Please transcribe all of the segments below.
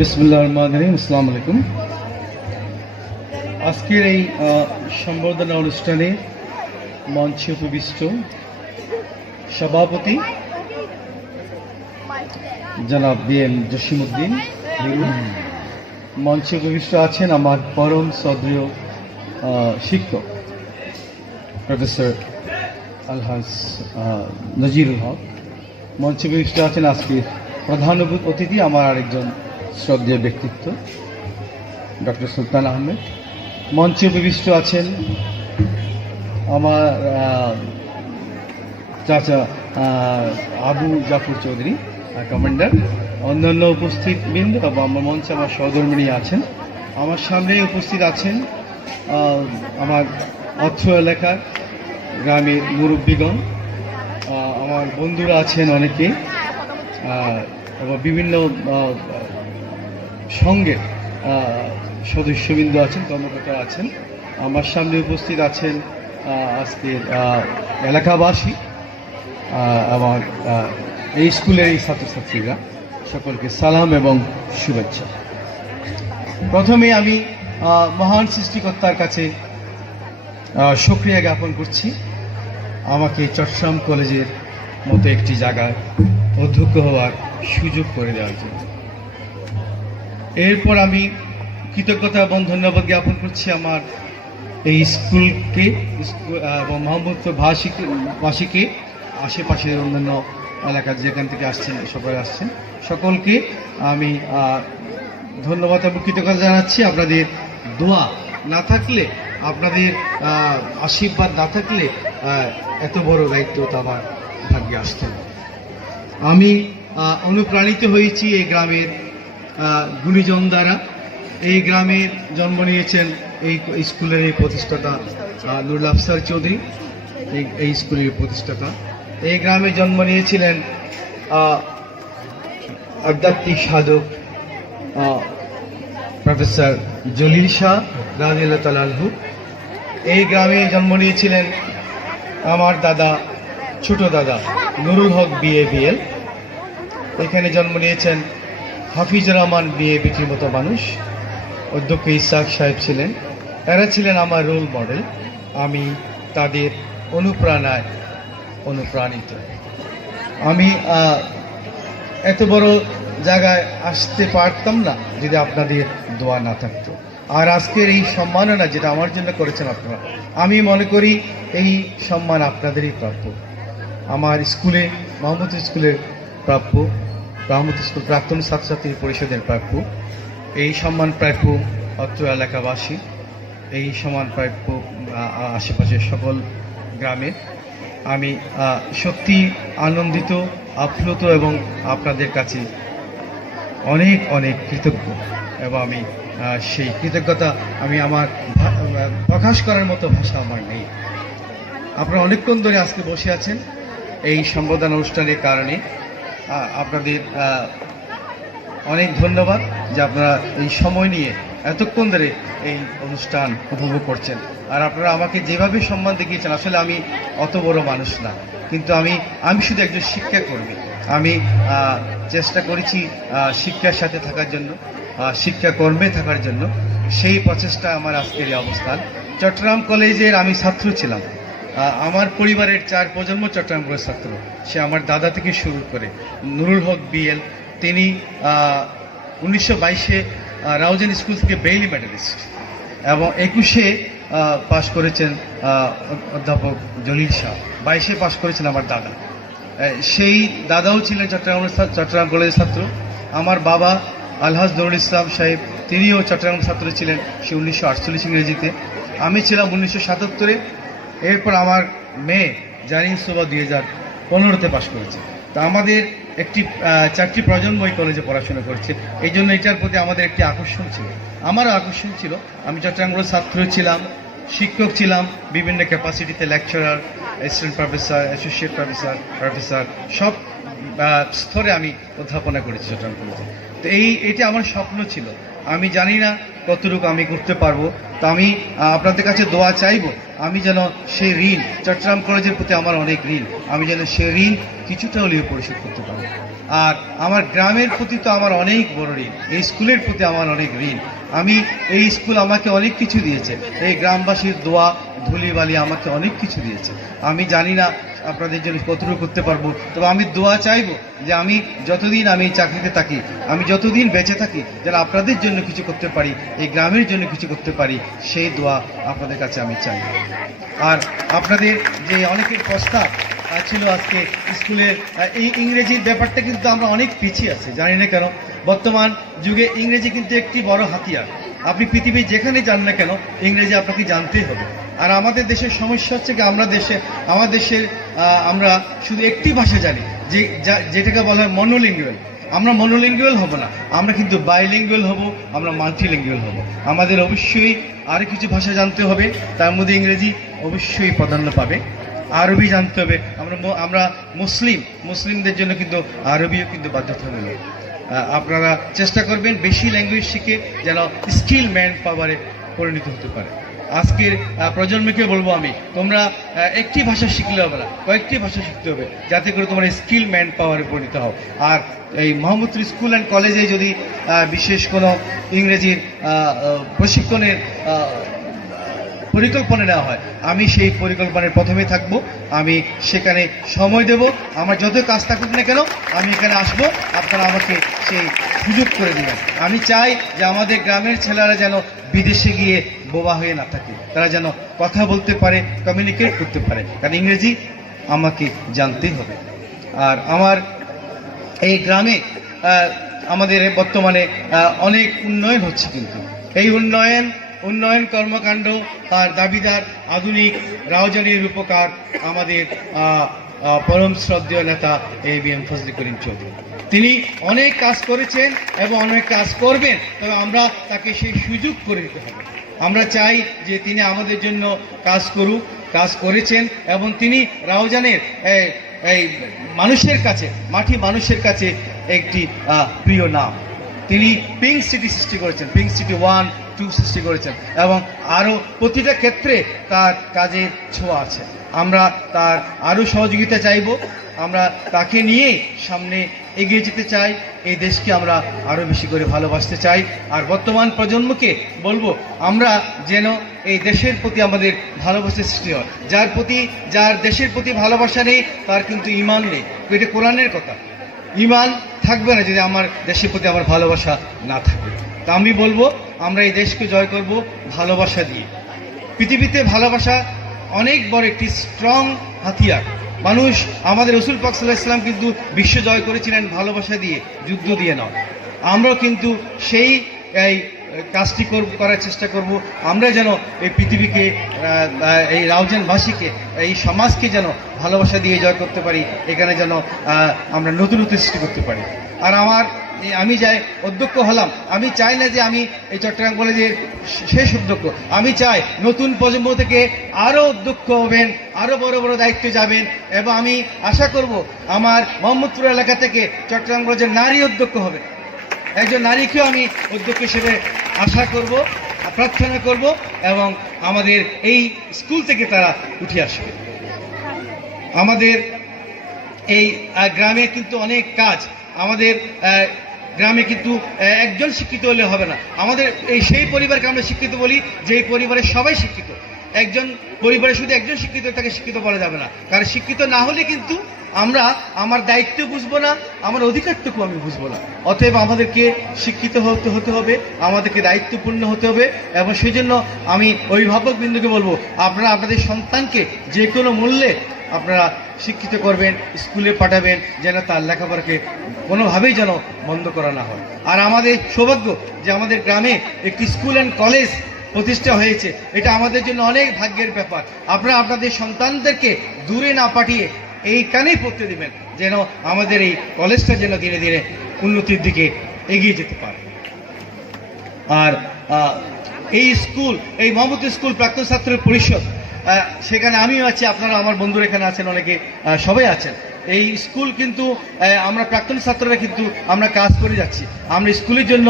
বিসমিল্লাহির রহমানির রহিম। আসসালামু আলাইকুম। আজকের এই সম্বর্ধনা অনুষ্ঠানে মঞ্চে উপবিষ্ট সভাপতি জনাব বিএম জসিমউদ্দিন, মঞ্চে উপবিষ্ট আছেন আমার পরম শ্রদ্ধেয় শিক্ষক প্রফেসর আলহাজ নজিরুল হক, মঞ্চে উপবিষ্ট আছেন আজকের প্রধান অতিথি আমার আরেকজন শ্রদ্ধেয় ব্যক্তিত্ব ডক্টর সুলতান আহমেদ, মঞ্চে উপবিষ্ট আছেন আমার চাচা আবু জাফর চৌধুরী কমান্ডার, অন্যান্য উপস্থিত বৃন্দ এবং আমার মঞ্চে আমার সহধর্মিণী আছেন। আমার সামনে উপস্থিত আছেন আমার অত্র এলাকার গ্রামের মুরব্বীগণ, আমার বন্ধুরা আছেন অনেকে, এবং বিভিন্ন সঙ্গের সদস্যবৃন্দ আছেন, কর্মকর্তা আছেন। আমার সামনে উপস্থিত আছেন আজকের এলাকাবাসী, আমার এই স্কুলের এই ছাত্রছাত্রীরা, সকলকে সালাম এবং শুভেচ্ছা। প্রথমে আমি মহান সৃষ্টিকর্তার কাছে শুকরিয়া জ্ঞাপন করছি আমাকে চট্টগ্রাম কলেজের মতো একটি জায়গায় অধ্যক্ষ হওয়ার সুযোগ করে দেওয়ার জন্য। এরপর আমি কৃতজ্ঞতা এবং ধন্যবাদ জ্ঞাপন করছি আমার এই স্কুলকে এবং মোহাম্মদপুর ভাষীকে, আশেপাশের অন্যান্য এলাকা যেখান থেকে আসছেন সকলে আসছেন, সকলকে আমি ধন্যবাদ এবং কৃতজ্ঞতা জানাচ্ছি। আপনাদের দোয়া না থাকলে, আপনাদের আশীর্বাদ না থাকলে এত বড় দায়িত্ব তো আমার ভাগ্যে আসতে না। আমি অনুপ্রাণিত হয়েছি এই গ্রামের গুণীজন দ্বারা। এই গ্রামে জন্ম নিয়েছেন এই স্কুলের এই প্রতিষ্ঠাতা নুরুল আফসার চৌধুরী, এই স্কুলের প্রতিষ্ঠাতা। এই গ্রামে জন্ম নিয়েছিলেন আধ্যাত্মিক সাধক প্রফেসর জলিল শাহ রাদিয়াল্লাহু তাআলা আনহু। এই গ্রামে জন্ম নিয়েছিলেন আমার দাদা, ছোট দাদা নুরুল হক BA-BL। এখানে জন্ম নিয়েছেন হাফিজুর রহমান BA-BTর মতো মানুষ, অধ্যক্ষ ইসাক সাহেব ছিলেন। এরা ছিলেন আমার রোল মডেল। আমি তাদের অনুপ্রেরণায় অনুপ্রাণিত। আমি এত বড় জায়গায় আসতে পারতাম না যদি আপনাদের দোয়া না থাকতো। আর আজকের এই সম্মাননা যেটা আমার জন্য করেছেন আপনারা, আমি মনে করি এই সম্মান আপনাদেরই প্রাপ্য। আমার স্কুলে, মোহাম্মদ স্কুলের প্রাপ্য, মোহাম্মদ স্কুল প্রাক্তন ছাত্রছাত্রী পরিষদের প্রাপ্য। এই সম্মান প্রাপ্য অত্র এলাকাবাসী, এই সম্মান প্রাপ্য আশেপাশের সকল গ্রামে। আমি সত্যি আনন্দিত, আপ্লুত এবং আপনাদের কাছে অনেক অনেক কৃতজ্ঞ, এবং আমি সেই কৃতজ্ঞতা আমি আমার প্রকাশ করার মতো ভাষা আমার নেই। আপনারা অনেকক্ষণ ধরে আজকে বসে আছেন এই সম্বোধনা অনুষ্ঠানের কারণে। আপনাদের অনেক ধন্যবাদ যে আপনারা এই সময় নিয়ে এতক্ষণ ধরে এই অনুষ্ঠান উপভোগ করছেন। আর আপনারা আমাকে যেভাবে সম্মান দেখিয়েছেন, আসলে আমি অত বড় মানুষ না, কিন্তু আমি শুধু একজন শিক্ষাকর্মী। আমি চেষ্টা করেছি শিক্ষার সাথে থাকার জন্য, শিক্ষাকর্মে থাকার জন্য। সেই প্রচেষ্টা আমার আজকের এই অবস্থান। চট্টগ্রাম কলেজের আমি ছাত্র ছিলাম। আমার পরিবারের 4 প্রজন্ম চট্টগ্রাম কলেজ ছাত্র। সে আমার দাদা থেকে শুরু করে নুরুল হক BL, তিনি 1922-এ রাউজান স্কুল থেকে বেইলি মেডেলিস্ট, এবং 21-এ পাশ করেছেন অধ্যাপক জলিল শাহ, 22-এ পাশ করেছেন আমার দাদা। সেই দাদাও ছিলেন চট্টগ্রাম কলেজের ছাত্র। আমার বাবা আলহাজ নুরুল ইসলাম সাহেব, তিনিও চট্টগ্রাম ছাত্র ছিলেন, সে 1948 ইংরেজিতে। আমি ছিলাম 1977-এ। এরপর আমার মেয়ে জারিন সুবা 2015-তে পাশ করেছে। তা আমাদের একটি 4টি প্রজন্ম এই কলেজে পড়াশোনা করছে। এই জন্য এটার প্রতি আমাদের একটি আকর্ষণ ছিল, আমারও আকর্ষণ ছিল। আমি চট্টগ্রাম কলেজের ছাত্র ছিলাম, শিক্ষক ছিলাম, বিভিন্ন ক্যাপাসিটিতে lecturer, assistant professor, associate professor সব স্তরে আমি অধ্যাপনা করেছি চট্টগ্রাম কলেজে। তো এইটা আমার স্বপ্ন ছিল। আমি জানি না কতটুকু আমি করতে পারবো। তো আমি আপনাদের কাছে দোয়া চাইবো, আমি যেন সেই ঋণ, চট্টগ্রাম কলেজের প্রতি আমার অনেক ঋণ, আমি যেন সেই ঋণ কিছুটা হলেও পরিশোধ করতে পারবো। আর আমার গ্রামের প্রতি তো আমার অনেক বড় ঋণ, এই স্কুলের প্রতি আমার অনেক ঋণ। আমি এই স্কুল আমাকে অনেক কিছু দিয়েছে, এই গ্রামবাসীর দোয়া ধুলিবালি আমাকে অনেক কিছু দিয়েছে। আমি জানি না আপনাদের জন্য কতটুকু করতে পারবো, তবে আমি দোয়া চাইবো যে আমি যতদিন আমি চাকরিতে থাকি, আমি যতদিন বেঁচে থাকি, যেন আপনাদের জন্য কিছু করতে পারি, এই গ্রামের জন্য কিছু করতে পারি, সেই দোয়া আপনাদের কাছে আমি চাই। আর আপনাদের যে অনেকের প্রস্তাব ছিল আজকে স্কুলের এই ইংরেজির ব্যাপারটা, কিন্তু আমরা অনেক পিছিয়ে আছি, জানি না কেন। বর্তমান যুগে ইংরেজি কিন্তু একটি বড় হাতিয়ার। আপনি পৃথিবীর যেখানে যান না কেন, ইংরেজি আপনাকে জানতেই হবে। আর আমাদের দেশের সমস্যা হচ্ছে কি, আমার দেশের আমরা শুধু একটি ভাষা জানি, যেটাকে বলা হয় মনোলিঙ্গুয়াল। আমরা মনোলিঙ্গুয়াল হব না, আমরা কিন্তু বাইলিঙ্গুয়াল হব, আমরা মাল্টিলিঙ্গুয়াল হব। আমাদের অবশ্যই আরো কিছু ভাষা জানতে হবে, তার মধ্যে ইংরেজি অবশ্যই প্রাধান্য পাবে। আরবি জানতে হবে, আমরা মুসলিমদের জন্য কিন্তু আরবিও কিন্তু বাধ্যতামূলক। আপনারা চেষ্টা করবেন বেশি ল্যাঙ্গুয়েজ শিখে যেন স্কিল ম্যান পাওয়ারে পরিণত হতে পারে। আজকের প্রজন্মকে বলবো আমি, তোমরা একটি ভাষা শিখলে হবে না, কয়েকটি ভাষা শিখতে হবে, যাতে করে তোমরা স্কিল ম্যান পাওয়ারে পরিণত হও। আর এই মোহাম্মদপুর স্কুল অ্যান্ড কলেজে যদি বিশেষ কোনো ইংরেজির প্রশিক্ষণের পরিকল্পনা নেওয়া হয়, আমি সেই পরিকল্পনার প্রথমে থাকব, আমি সেখানে সময় দেব। আমার যত কাজ থাকুক না কেন, আমি এখানে আসব, আপনারা আমাকে সেই সুযোগ করে দিবেন। আমি চাই যে আমাদের গ্রামের ছেলেরা যেন বিদেশে গিয়ে বোবা হয়ে না থাকে, তারা যেন কথা বলতে পারে, কমিউনিকেট করতে পারে, কারণ ইংরেজি আমাকে জানতেই হবে। আর আমার এই গ্রামে আমাদের বর্তমানে অনেক উন্নয়ন হচ্ছে, কিন্তু এই উন্নয়ন কর্মকাণ্ড তার দাবিদার আধুনিক রাউজানির রূপকার আমাদের পরম শ্রদ্ধেয় নেতা ABM ফজলে করিম চৌধুরী। তিনি অনেক কাজ করেছেন এবং অনেক কাজ করবেন, তবে আমরা তাকে সেই সুযোগ করে দিতে হবে। আমরা চাই যে তিনি আমাদের জন্য কাজ করুক, কাজ করেছেন, এবং তিনি রাউজানের এই মানুষের কাছে, মাটি মানুষের কাছে একটি প্রিয় নাম। তিনি পিঙ্ক সিটি সৃষ্টি করেছেন, পিঙ্ক সিটি 1, 2 সৃষ্টি করেছেন, এবং আরও প্রতিটা ক্ষেত্রে তার কাজের ছোঁয়া আছে। আমরা তার আরও সহযোগিতা চাইব, আমরা তাকে নিয়ে সামনে এগিয়ে যেতে চাই, এই দেশকে আমরা আরও বেশি করে ভালোবাসতে চাই। আর বর্তমান প্রজন্মকে বলবো, আমরা যেন এই দেশের প্রতি আমাদের ভালোবাসা সৃষ্টি হয়। যার দেশের প্রতি ভালোবাসা নেই, তার কিন্তু ঈমান নেই। এটা কোরআনের কথা। ঈমান থাকবে না যদি আমার দেশের প্রতি আমার ভালোবাসা না থাকে। তা আমি বলবো, আমরা এই দেশকে জয় করব ভালোবাসা দিয়ে। পৃথিবীতে ভালোবাসা অনেক বড় একটি স্ট্রং হাতিয়ার। মানুষ, আমাদের রাসূল পাক সাল্লাল্লাহু আলাইহি ওয়াসাল্লাম কিন্তু বিশ্ব জয় করেছিলেন ভালোবাসা দিয়ে, যুদ্ধ দিয়ে নয়। আমরাও কিন্তু সেই কাজটি করার চেষ্টা করব। আমরা যেন এই পৃথিবীকে, এই রাউজানবাসীকে, এই সমাজকে যেন ভালোবাসা দিয়ে জয় করতে পারি, এখানে যেন আমরা নতুনত্ব সৃষ্টি করতে পারি। আর আমি যাই অধ্যক্ষ হলাম, আমি চাই না যে আমি এই চট্টগ্রাম কলেজের শেষ অধ্যক্ষ। আমি চাই নতুন প্রজন্ম থেকে আরও অধ্যক্ষ হবেন, আরও বড় বড় দায়িত্ব যাবেন, এবং আমি আশা করব আমার মোহাম্মদপুর এলাকা থেকে চট্টগ্রাম কলেজের নারী অধ্যক্ষ হবে। একজন নারীকেও আমি অধ্যক্ষ হিসেবে আশা করব, প্রার্থনা করব, এবং আমাদের এই স্কুল থেকে তারা উঠে আসবে। আমাদের এই গ্রামে কিন্তু অনেক কাজ, আমাদের গ্রামে কিন্তু একজন শিক্ষিত হলে হবে না। আমাদের সেই পরিবারকে আমরা শিক্ষিত বলি যে পরিবারের সবাই শিক্ষিত। একজন পরিবারে শুধু একজন শিক্ষিত, তাকে শিক্ষিত বলা যাবে না, কারণ শিক্ষিত না হলে কিন্তু আমরা আমার দায়িত্ব বুঝবো না, আমার অধিকারটুকু আমি বুঝবো না। অতএব আমাদেরকে শিক্ষিত হতে হবে, আমাদেরকে দায়িত্বপূর্ণ হতে হবে, এবং সেই জন্য আমি অভিভাবক বিন্দুকে বলবো, আপনারা আপনাদের সন্তানকে যে কোনো মূল্যে আপনারা শিক্ষিত করবেন, স্কুলে পাঠাবেন, যেন তার লেখাপড়াকে কোনোভাবেই যেন বন্ধ করা না হয়। আর আমাদের সৌভাগ্য যে আমাদের গ্রামে একটি স্কুল অ্যান্ড কলেজ প্রতিষ্ঠা হয়েছে, এটা আমাদের জন্য অনেক ভাগ্যের ব্যাপার। আপনারা আপনাদের সন্তানদেরকে দূরে না পাঠিয়ে এইখানেই পড়তে দিবেন, যেন আমাদের এই কলেজটা যেন ধীরে ধীরে উন্নতির দিকে এগিয়ে যেতে পারে। আর এই স্কুল, এই মোহাম্মদপুর স্কুল প্রাক্তন ছাত্র পরিষদ, সেখানে আমিও আছি, আপনারা আমার বন্ধুরা এখানে আছেন, অনেকে সবাই আছেন। এই স্কুল কিন্তু আমরা প্রাক্তন ছাত্ররা কিন্তু আমরা কাজ করে যাচ্ছি। আমরা স্কুলের জন্য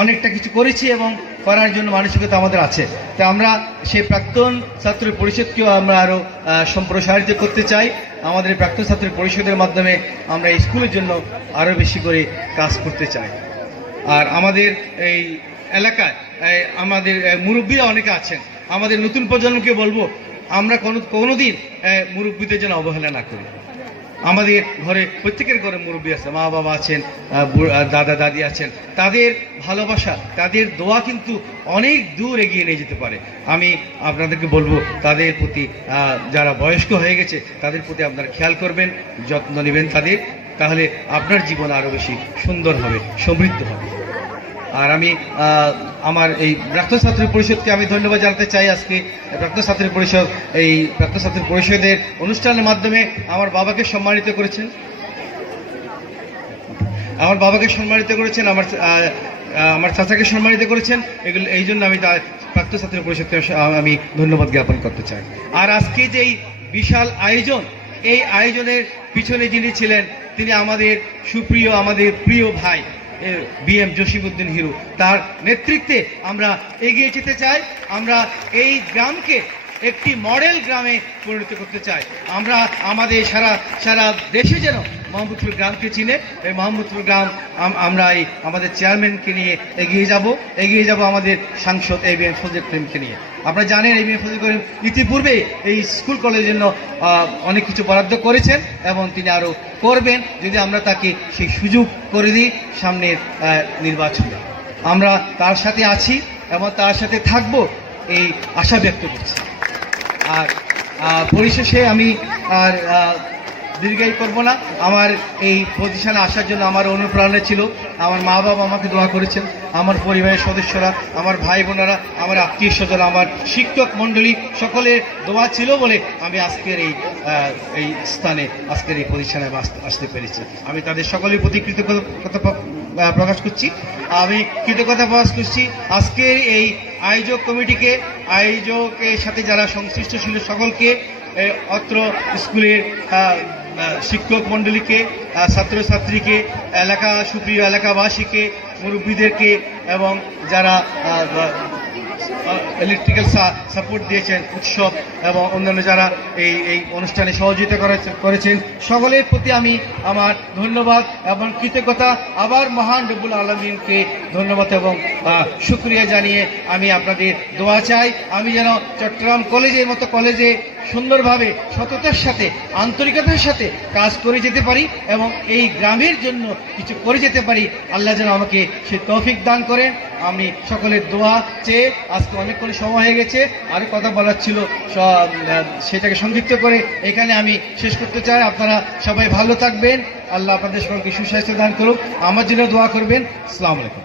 অনেকটা কিছু করেছি এবং করার জন্য মানসিকতা আমাদের আছে। তা আমরা সেই প্রাক্তন ছাত্র পরিষদকেও আমরা আরও সম্প্রসারিত করতে চাই। আমাদের প্রাক্তন ছাত্র পরিষদের মাধ্যমে আমরা এই স্কুলের জন্য আরও বেশি করে কাজ করতে চাই। আর আমাদের এই এলাকায় আমাদের মুরব্বীরা অনেকে আছেন, আমাদের নতুন প্রজন্মকে বলবো আমরা কোনোদিন মুরব্বীদের যেন অবহেলা না করি। আমাদের ঘরে প্রত্যেকের ঘরে মুরব্বী আছে, মা বাবা আছেন, দাদা দাদি আছেন, তাদের ভালোবাসা তাদের দোয়া কিন্তু অনেক দূর এগিয়ে নিয়ে যেতে পারে। আমি আপনাদেরকে বলবো তাদের প্রতি, যারা বয়স্ক হয়ে গেছে তাদের প্রতি আপনারা খেয়াল করবেন, যত্ন নেবেন তাদের, তাহলে আপনার জীবন আরও বেশি সুন্দর হবে, সমৃদ্ধ হবে। আর আমি আমার এই প্রাক্তন ছাত্র পরিষদকে আমি ধন্যবাদ জানাতে চাই। আজকে প্রাক্তন ছাত্র পরিষদ এই প্রাক্তন ছাত্র পরিষদের অনুষ্ঠানের মাধ্যমে আমার বাবাকে সম্মানিত করেছেন, আমার চাচাকে সম্মানিত করেছেন। এগুলো এই জন্য আমি প্রাক্তন ছাত্র পরিষদকে আমি ধন্যবাদ জ্ঞাপন করতে চাই। আর আজকে যে এই বিশাল আয়োজন, এই আয়োজনের পিছনে যিনি ছিলেন তিনি আমাদের সুপ্রিয়, আমাদের প্রিয় ভাই BM জসিমউদ্দিন হিরু। তার নেতৃত্বে আমরা এগিয়ে যেতে চাই। আমরা এই গ্রামকে একটি মডেল গ্রামে পরিণত করতে চাই। আমরা আমাদের সারা দেশে যেন মোহাম্মদপুর গ্রামকে চিনে, এই মোহাম্মদপুর গ্রাম আমরা এই আমাদের চেয়ারম্যানকে নিয়ে এগিয়ে যাব আমাদের সাংসদ ABM ফজলে করিমকে নিয়ে। আপনারা জানেন ABM ফজলে করিম ইতিপূর্বে এই স্কুল কলেজের জন্য অনেক কিছু বরাদ্দ করেছেন এবং তিনি আরও করবেন যদি আমরা তাকে সেই সুযোগ করে দিই সামনের নির্বাচনে। আমরা তার সাথে আছি এবং তার সাথে থাকব, এই আশা ব্যক্ত করছি। আর পরিশেষে আমি আর দীর্ঘায়ী করব না। আমার এই পজিশনে আসার জন্য আমার অনুপ্রেরণা ছিল আমার মা বাবা, আমাকে দোয়া করেছেন, আমার পরিবারের সদস্যরা, আমার ভাই বোনেরা, আমার আত্মীয় স্বজন, আমার শিক্ষক মণ্ডলী, সকলের দোয়া ছিল বলে আমি আজকের এই স্থানে, আজকের এই পজিশনে আসতে পেরেছি। আমি তাদের সকলের প্রতি কৃতজ্ঞতা প্রকাশ করছি। আমি কৃতজ্ঞতা প্রকাশ করছি আজকের এই আয়োজক কমিটিকে, আয়োজকের সাথে যারা সংশ্লিষ্ট ছিল সকলকে, অত্র স্কুলের শিক্ষক মণ্ডলীকে, ছাত্রছাত্রীকে, সুপ্রিয় এলাকাবাসীকে, মুরব্বীদেরকে এবং যারা ইলেকট্রিক্যাল সাপোর্ট দিয়েছেন, উৎসব এবং অন্যান্য যারা এই অনুষ্ঠানে সহযোগিতা করেছেন, সকলের প্রতি আমি আমার ধন্যবাদ এবং কৃতজ্ঞতা, আবার মহান রব্বুল আলামিনকে ধন্যবাদ এবং শুকরিয়া জানিয়ে আমি আপনাদের দোয়া চাই। আমি যেন চট্টগ্রাম কলেজের মতো কলেজে সুন্দরভাবে সততার সাথে, আন্তরিকতার সাথে কাজ করে যেতে পারি এবং এই গ্রামের জন্য কিছু করে যেতে পারি। আল্লাহ যেন আমাকে সে তৌফিক দান করেন। আমি সকলের দোয়া চেয়ে, আজকে অনেকক্ষণ সময় হয়ে গেছে, আরও কথা বলার ছিল, সেটাকে সংক্ষিপ্ত করে এখানে আমি শেষ করতে চাই। আপনারা সবাই ভালো থাকবেন, আল্লাহ আপনাদের সকলকে সুস্বাস্থ্য দান করুক, আমার জন্য দোয়া করবেন। আসসালামু আলাইকুম।